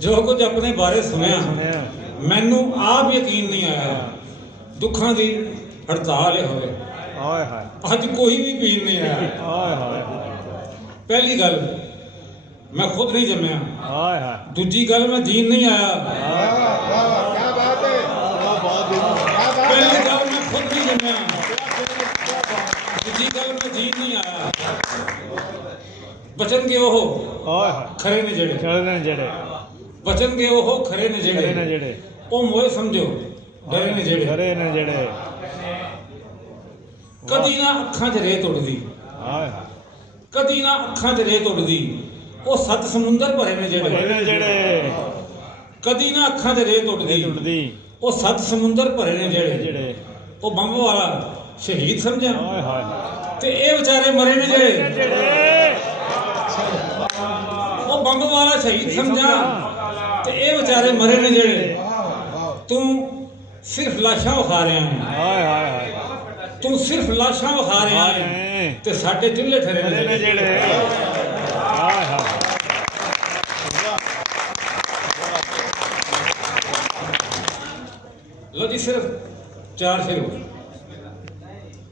जो कुछ अपने बारे सुनिया मैनू आप यकीन नहीं आया। दुखों की हड़ताल होवे अज कोई भी पीन नहीं आया। पहली गल मैं खुद नहीं जमया, दूजी गल मैं जीन नहीं आया। पहली गल मैं खुद नहीं जमया, दूजी गल मैं जीन नहीं आया। बचन के ओहो खरे ने जेड़े, बचन के ओहो खरे ने जेड़े, ओ मोए समझो डरे ने जेड़े। कदी ना अखां च रेत उड़दी, कदी ना अखां च रेत उड़दी, ओ सत समुंदर भरे ने जेड़े। कदी ना अखां च रेत उड़दी, ओ सत समुंदर भरे ने जेड़े। ओ बंब वाला शहीद समझा ते ए बेचारे मरे ने जेड़े। ओ बंब वाला शहीद समझा ते ए बेचारे मरे ने जेड़े। तू सिर्फ लाशां विखा रहा है, तू सिर्फ लाशां विखा रहा है ते साडे चुल्हे ठरे ने जेड़े। लो जी सिर्फ 4 शेर